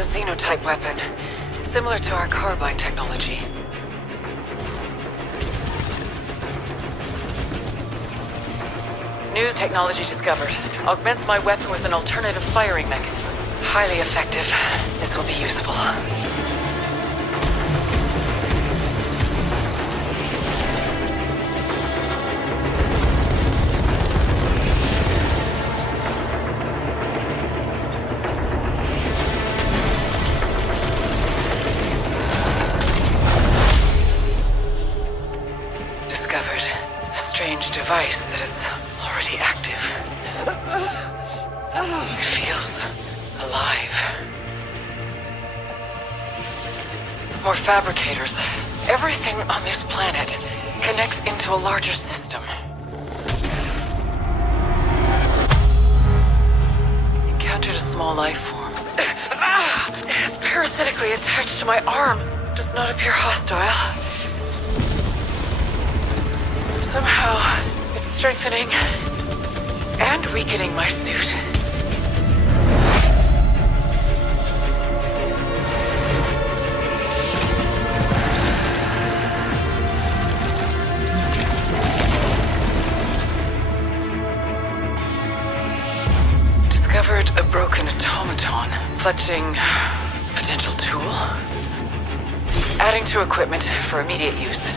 A Xenotype weapon, similar to our carbine technology. New technology discovered. Augments my weapon with an alternative firing mechanism. Highly effective. This will be useful. Discovered a strange device that is already active. It feels alive. More fabricators. Everything on this planet connects into a larger system. Encountered a small life form. It is parasitically attached to my arm. Does not appear hostile. Somehow, it's strengthening and weakening my suit. Discovered a broken automaton, clutching potential tool. Adding to equipment for immediate use.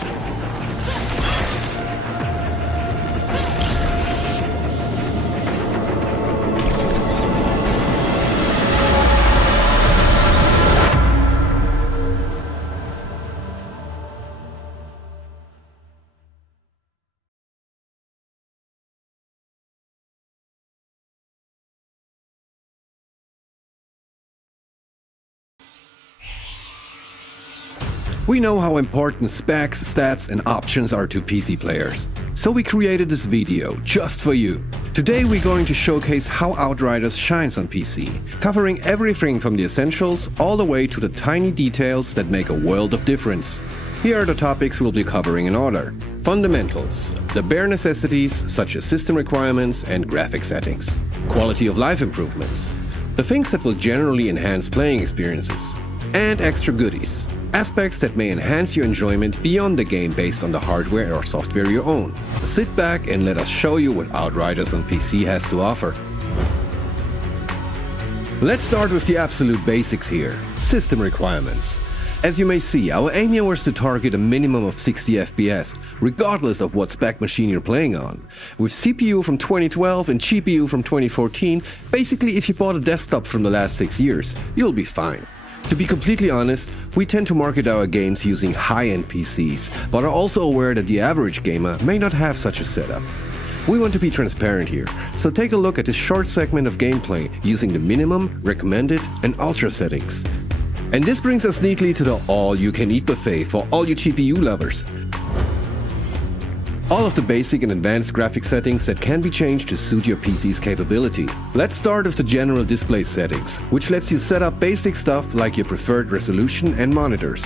We know how important specs, stats and options are to PC players. So we created this video just for you. Today we're going to showcase how Outriders shines on PC, covering everything from the essentials all the way to the tiny details that make a world of difference. Here are the topics we'll be covering in order. Fundamentals, the bare necessities such as system requirements and graphic settings. Quality of life improvements, the things that will generally enhance playing experiences. And extra goodies, aspects that may enhance your enjoyment beyond the game based on the hardware or software you own. Sit back and let us show you what Outriders on PC has to offer. Let's start with the absolute basics here, system requirements. As you may see, our aim here was to target a minimum of 60 FPS, regardless of what spec machine you're playing on. With CPU from 2012 and GPU from 2014, basically if you bought a desktop from the last 6 years, you'll be fine. To be completely honest, we tend to market our games using high-end PCs, but are also aware that the average gamer may not have such a setup. We want to be transparent here, so take a look at this short segment of gameplay using the minimum, recommended and ultra settings. And this brings us neatly to the all-you-can-eat buffet for all you GPU lovers. All of the basic and advanced graphic settings that can be changed to suit your PC's capability. Let's start with the general display settings, which lets you set up basic stuff like your preferred resolution and monitors.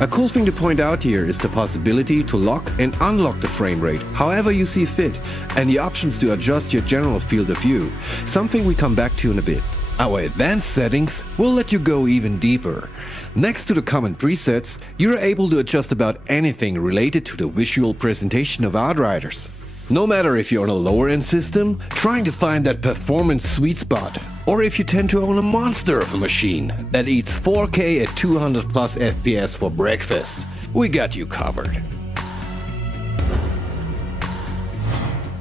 A cool thing to point out here is the possibility to lock and unlock the frame rate however you see fit, and the options to adjust your general field of view, something we come back to in a bit. Our advanced settings will let you go even deeper. Next to the common presets, you're able to adjust about anything related to the visual presentation of Outriders. No matter if you're on a lower end system, trying to find that performance sweet spot, or if you tend to own a monster of a machine that eats 4K at 200 plus FPS for breakfast, we got you covered.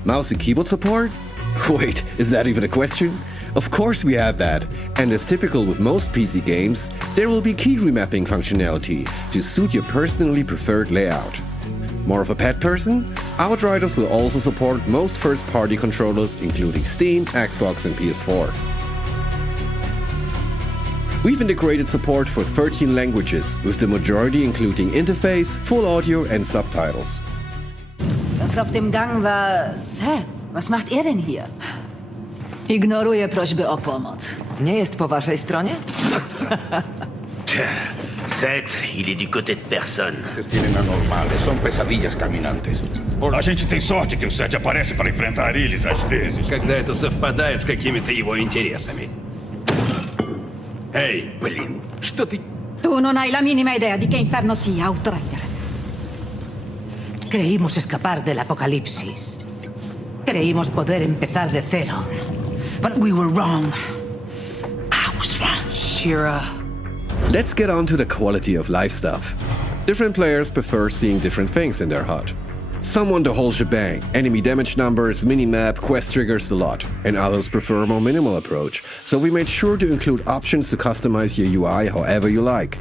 Mouse and keyboard support? Wait, is that even a question? Of course we have that, and as typical with most PC games, there will be key remapping functionality to suit your personally preferred layout. More of a pet person? Outriders will also support most first-party controllers including Steam, Xbox and PS4. We've integrated support for 13 languages, with the majority including interface, full audio and subtitles. Das auf dem Gang war Seth. Was macht er denn hier? Ignoruję prośby o pomoc. Nie jest po waszej stronie? Seth, il est du côté de personne. Eles tienen anormales, são pesadillas caminantes. A gente tem sorte que o Seth aparece para enfrentar eles às vezes. Когда это совпадает с какими-то его интересами. Ehi, Pelin, Tu non hai la minima idea di che inferno sia, Outrider. Creímos escapar del apocalipsis. Creímos poder empezar de cero. But we were wrong. I was wrong. Shira. Let's get on to the quality of life stuff. Different players prefer seeing different things in their HUD. Some want the whole shebang, enemy damage numbers, minimap, quest triggers, the lot. And others prefer a more minimal approach, so we made sure to include options to customize your UI however you like.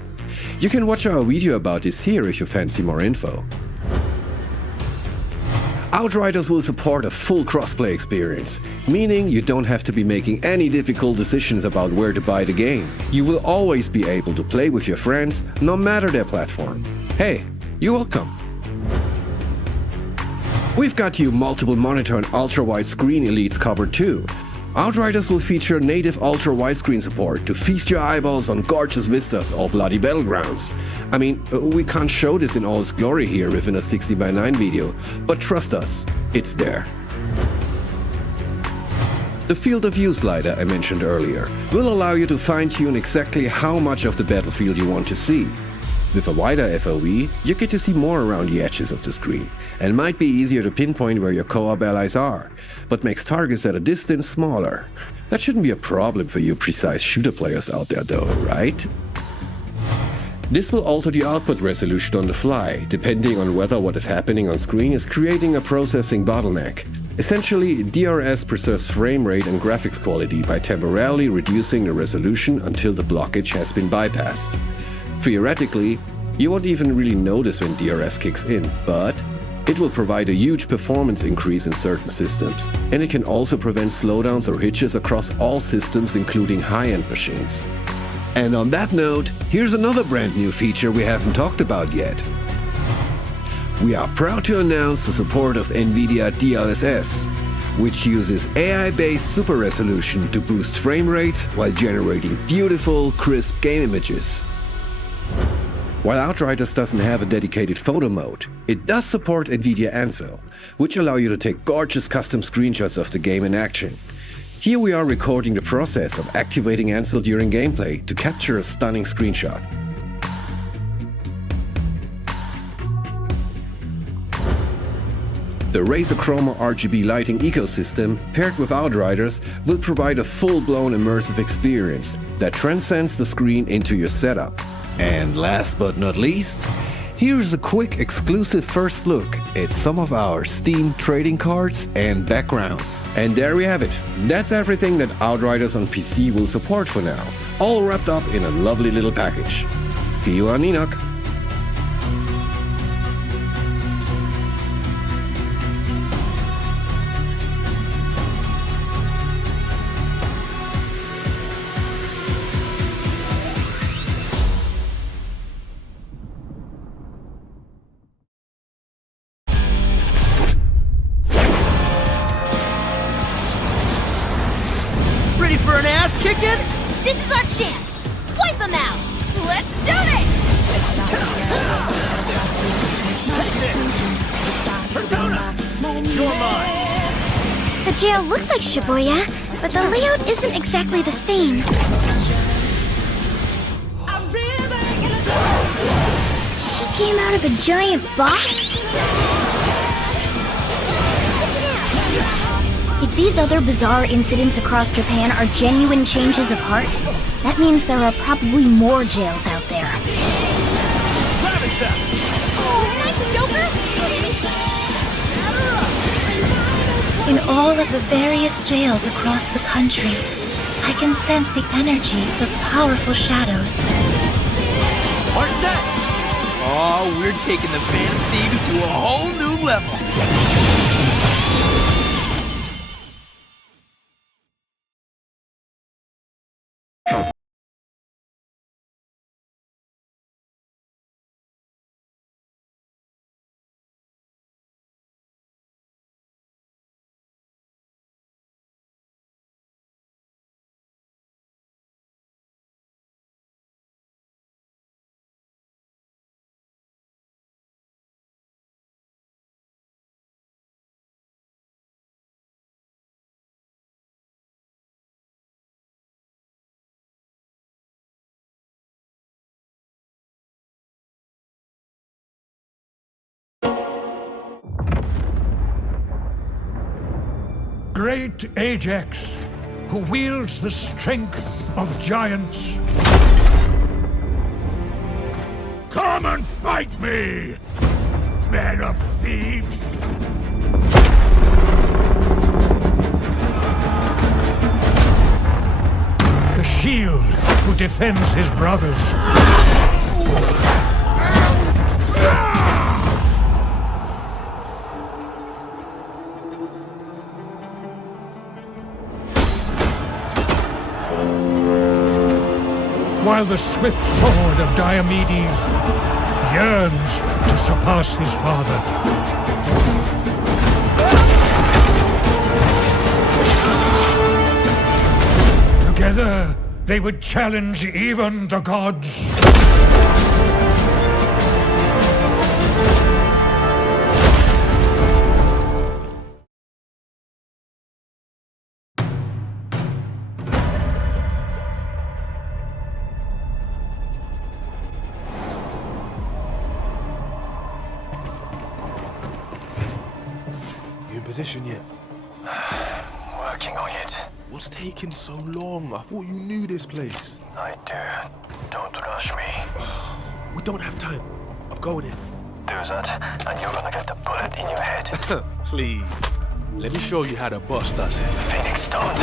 You can watch our video about this here if you fancy more info. Outriders will support a full crossplay experience, meaning you don't have to be making any difficult decisions about where to buy the game. You will always be able to play with your friends, no matter their platform. Hey, you're welcome. We've got you multiple monitor and ultra-wide screen elites covered too. Outriders will feature native ultra-widescreen support to feast your eyeballs on gorgeous vistas or bloody battlegrounds. I mean, we can't show this in all its glory here within a 60x9 video, but trust us, it's there. The field of view slider I mentioned earlier will allow you to fine-tune exactly how much of the battlefield you want to see. With a wider FOV, you get to see more around the edges of the screen, and might be easier to pinpoint where your co-op allies are, but makes targets at a distance smaller. That shouldn't be a problem for you precise shooter players out there though, right? This will alter the output resolution on the fly, depending on whether what is happening on screen is creating a processing bottleneck. Essentially, DRS preserves frame rate and graphics quality by temporarily reducing the resolution until the blockage has been bypassed. Theoretically, you won't even really notice when DRS kicks in, but it will provide a huge performance increase in certain systems, and it can also prevent slowdowns or hitches across all systems, including high-end machines. And on that note, here's another brand new feature we haven't talked about yet. We are proud to announce the support of NVIDIA DLSS, which uses AI-based super resolution to boost frame rates while generating beautiful, crisp game images. While Outriders doesn't have a dedicated photo mode, it does support NVIDIA Ansel, which allow you to take gorgeous custom screenshots of the game in action. Here we are recording the process of activating Ansel during gameplay to capture a stunning screenshot. The Razer Chroma RGB lighting ecosystem, paired with Outriders, will provide a full-blown immersive experience that transcends the screen into your setup. And last but not least, here's a quick exclusive first look at some of our Steam trading cards and backgrounds. And there we have it. That's everything that Outriders on PC will support for now, all wrapped up in a lovely little package. See you on Enoch. Ready for an ass kicking? This is our chance! Wipe them out! Let's do this! Persona! You're mine! The jail looks like Shibuya, but the layout isn't exactly the same. She came out of a giant box? If these other bizarre incidents across Japan are genuine changes of heart, that means there are probably more jails out there. Oh, nice, Joker! In all of the various jails across the country, I can sense the energies of powerful shadows. Our set! Oh, we're taking the Band of Thieves to a whole new level! great Ajax, who wields the strength of giants. Come and fight me, men of thieves! The shield who defends his brothers. While the swift sword of Diomedes yearns to surpass his father. Together, they would challenge even the gods. Position yet? Working on it. What's taking so long? I thought you knew this place. I do. Don't rush me. We don't have time. I'm going in. Do that, and you're gonna get the bullet in your head. Please. Let me show you how to bust us. Phoenix, don't.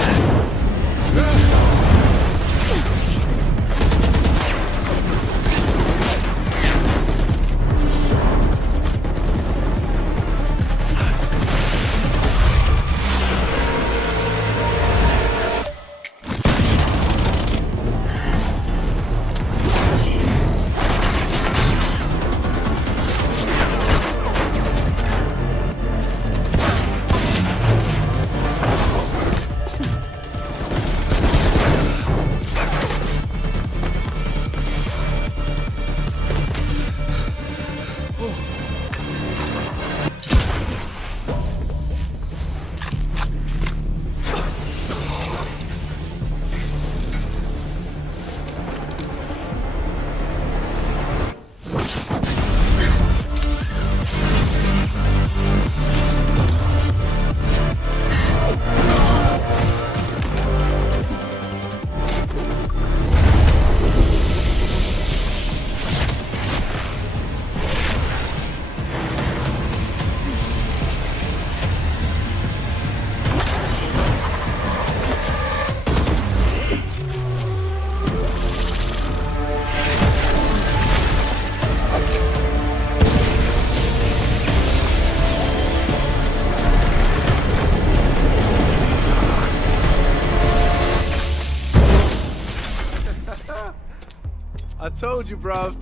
I told you, bruv.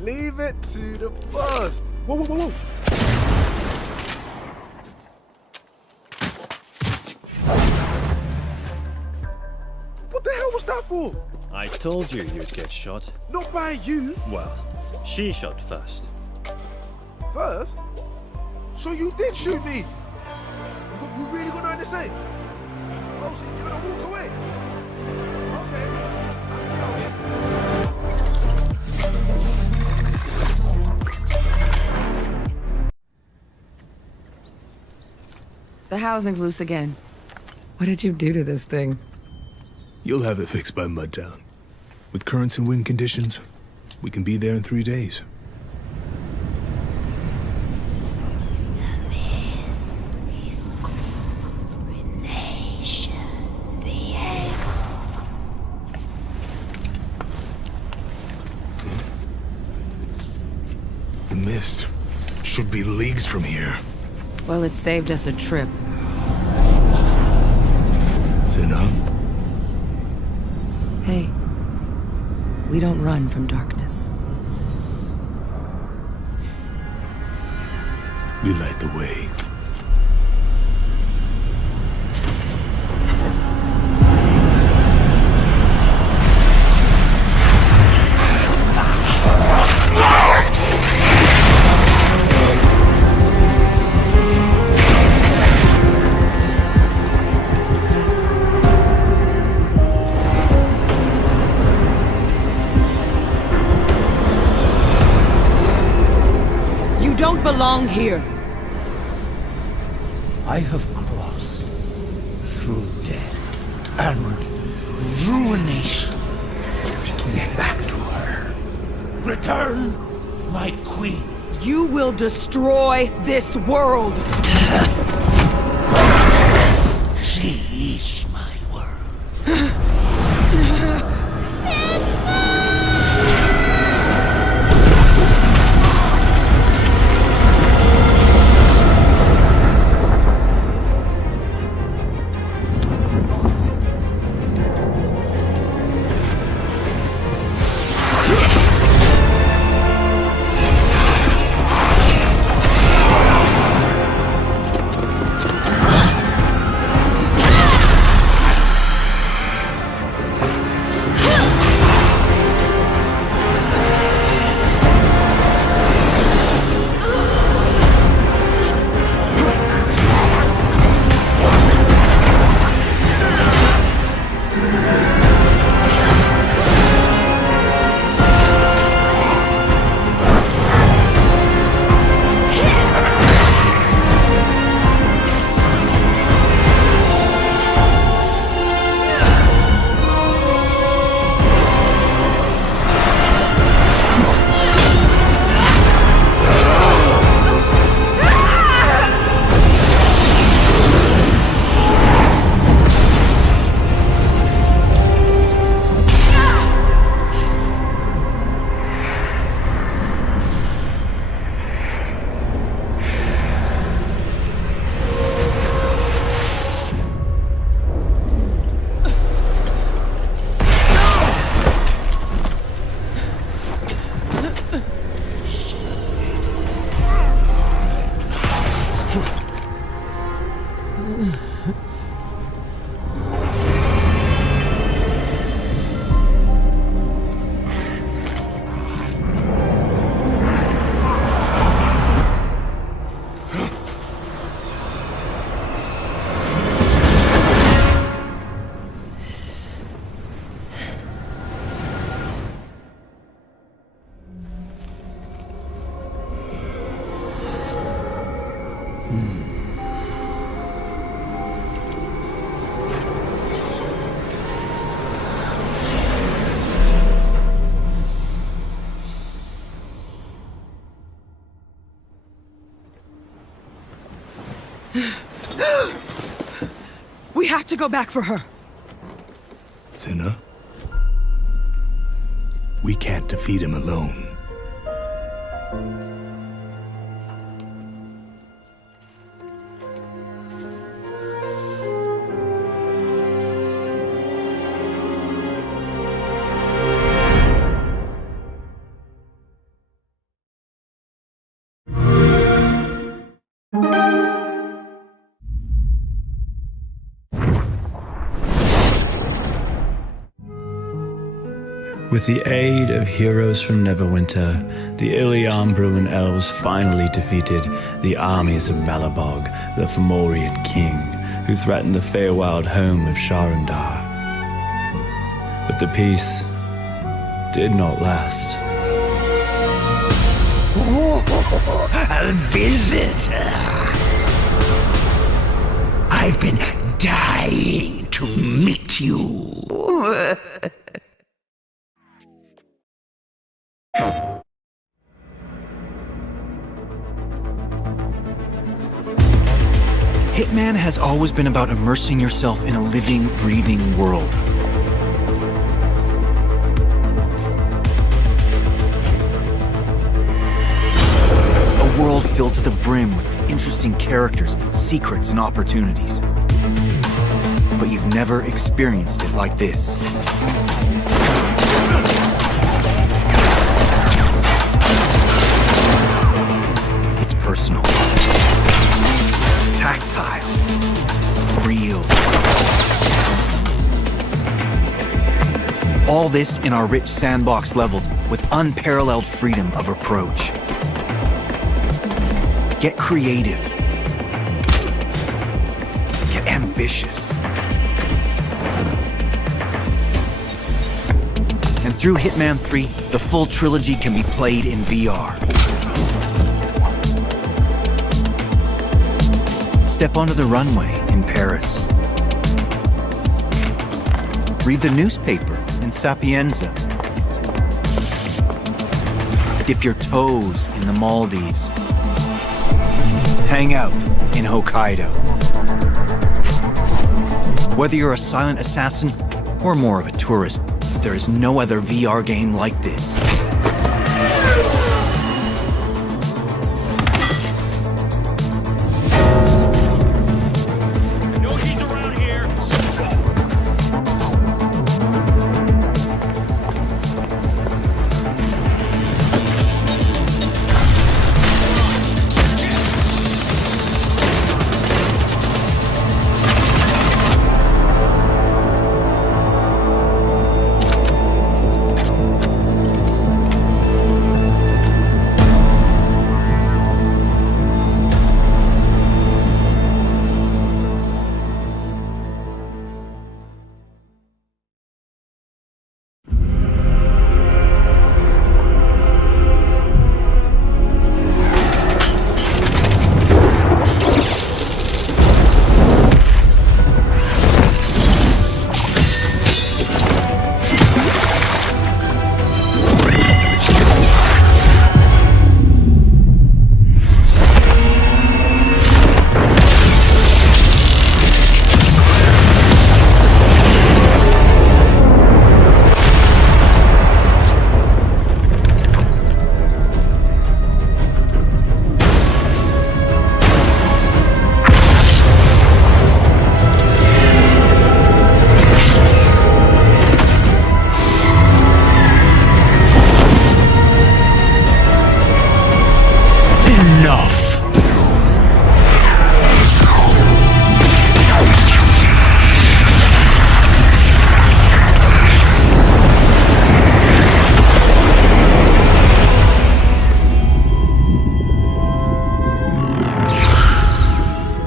Leave it to the boss. Whoa, whoa, whoa, whoa. What the hell was that for? I told you you'd get shot. Not by you. Well, she shot first. First? So you did shoot me? You really got nothing to say? Oh, so you're gonna walk away? Okay. I'll see you here. The housing's loose again. What did you do to this thing? You'll have it fixed by Mudtown. With currents and wind conditions, we can be there in 3 days. The mist should be leagues from here. Well, it saved us a trip. Sinna? Hey, we don't run from darkness. We light the way. You don't belong here. I have crossed and ruination to get back to her. Return, my queen. You will destroy this world. She is my world. We have to go back for her. Senna, we can't defeat him alone. With the aid of heroes from Neverwinter, the Iliambruan elves finally defeated the armies of Malabog, the Fomorian king, who threatened the Feywild home of Sharundar. But the peace did not last. A visitor. I've been dying to meet you. Hitman has always been about immersing yourself in a living, breathing world. A world filled to the brim with interesting characters, secrets, and opportunities. But you've never experienced it like this. It's personal. Tactile. Real. All this in our rich sandbox levels with unparalleled freedom of approach. Get creative. Get ambitious. And through Hitman 3, the full trilogy can be played in VR. Step onto the runway in Paris. Read the newspaper in Sapienza. Dip your toes in the Maldives. Hang out in Hokkaido. Whether you're a silent assassin or more of a tourist, there is no other VR game like this.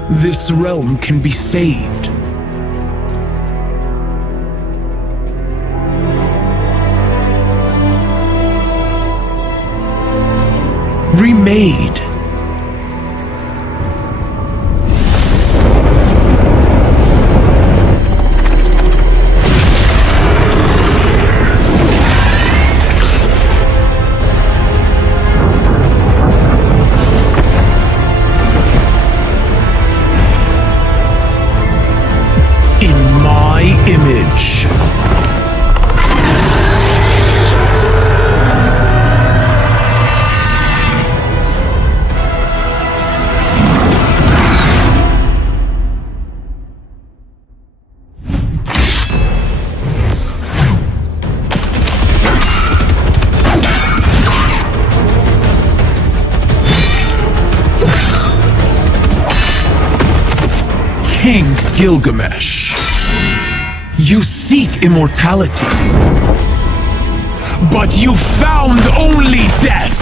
This realm can be saved. Remade. Image. King Gilgamesh. You seek immortality, but you found only death.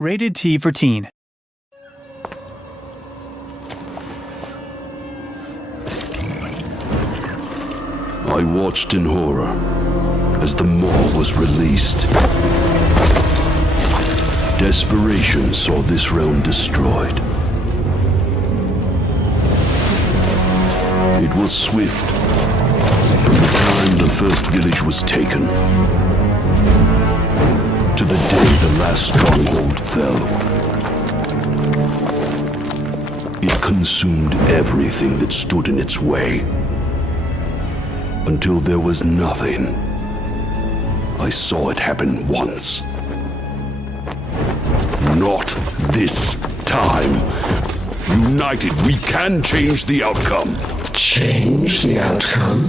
Rated T for Teen. I watched in horror as the Maw was released. Desperation saw this realm destroyed. It was swift, from the time the first village was taken, to the day the last stronghold fell. It consumed everything that stood in its way. Until there was nothing. I saw it happen once. Not this time. United, we can change the outcome. Change the outcome?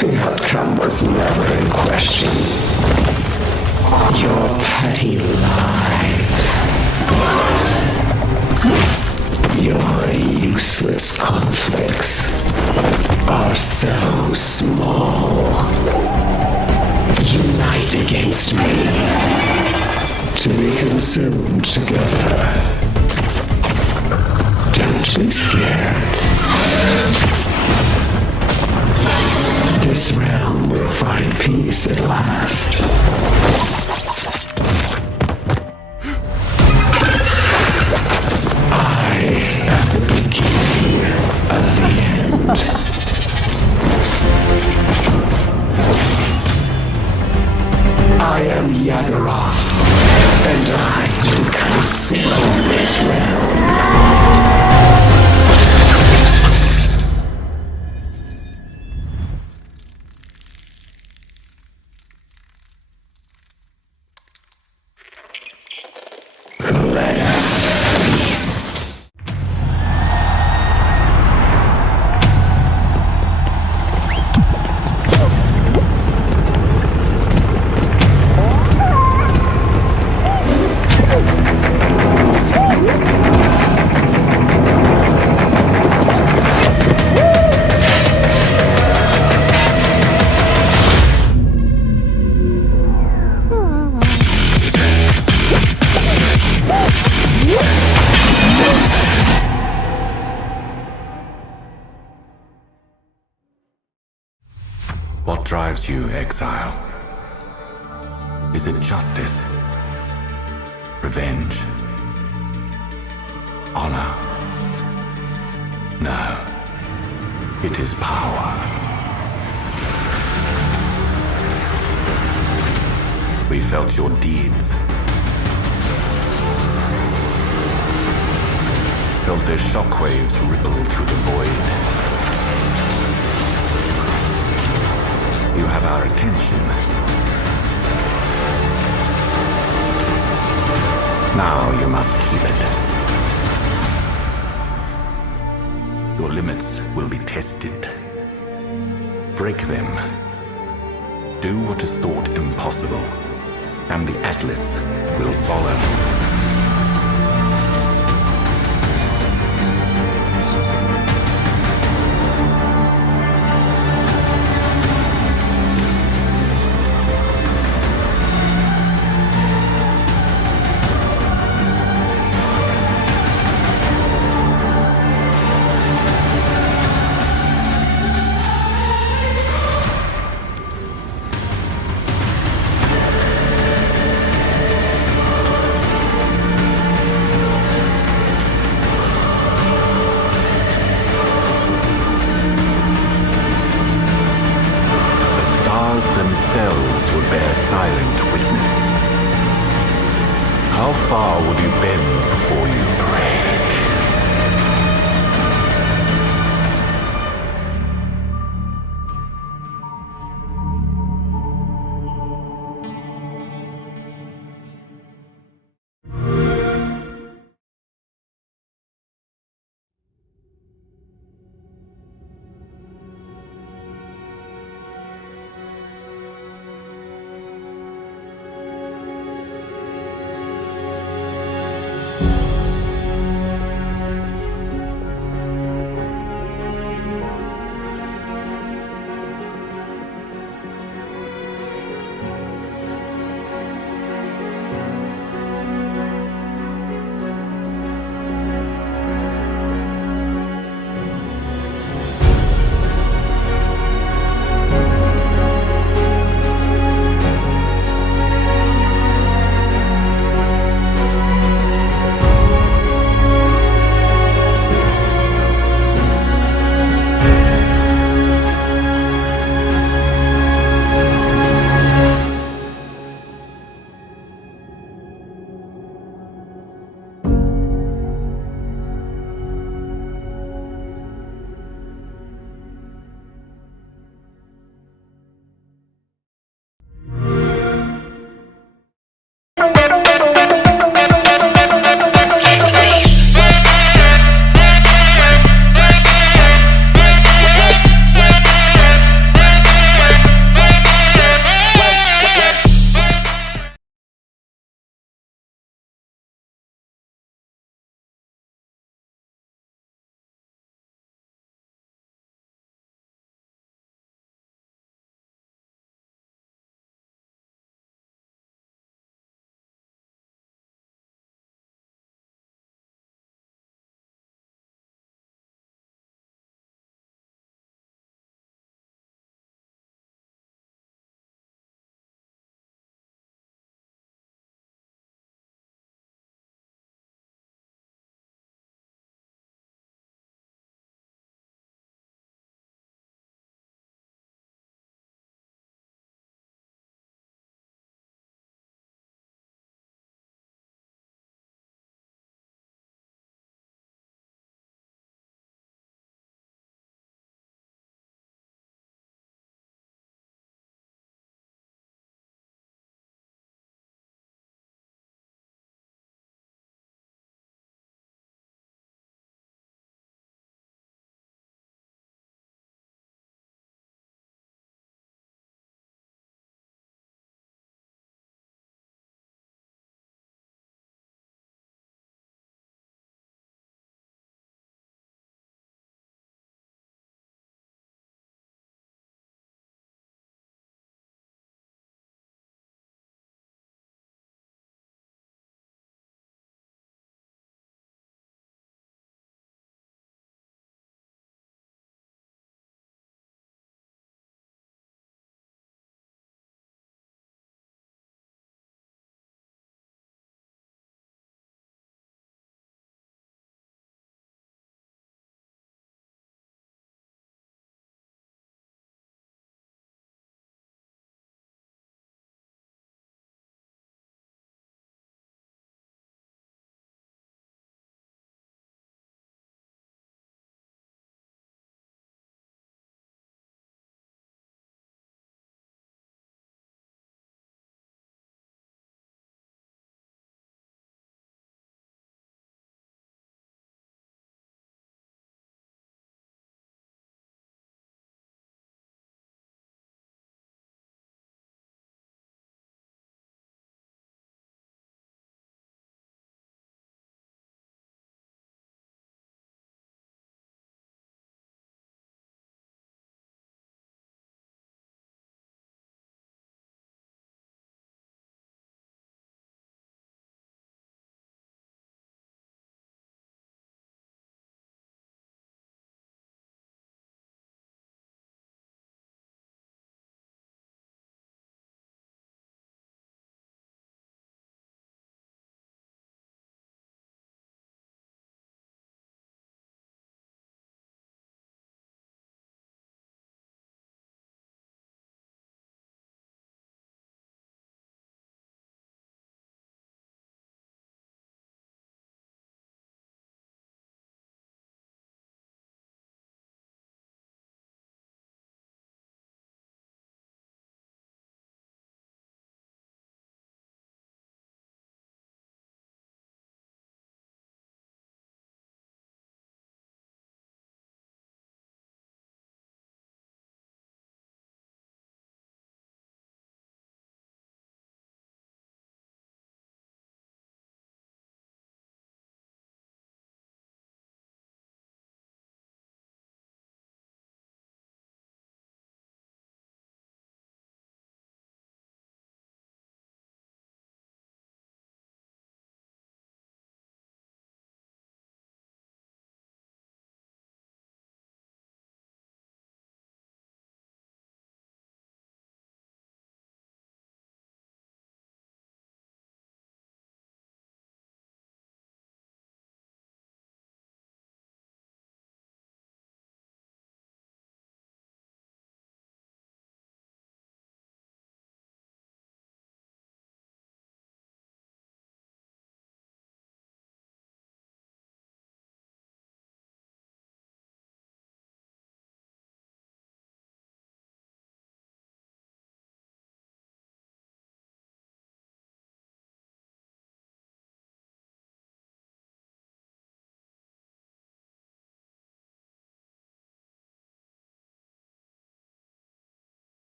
The outcome was never in question. Your petty lives. Your useless conflicts are so small. Unite against me, to be consumed together. Don't be scared. This realm will find peace at last. I am the beginning of the end. I am Yagharoth, and I will consume this realm. Let us feast. What drives you, exile? Is it justice? Revenge? Honor? No. It is power. We felt your deeds. Felt their shockwaves ripple through the void. You have our attention. Now you must keep it. Your limits will be tested. Break them. Do what is thought impossible, and the Atlas will follow. Themselves will bear silent witness. How far will you bend before you pray?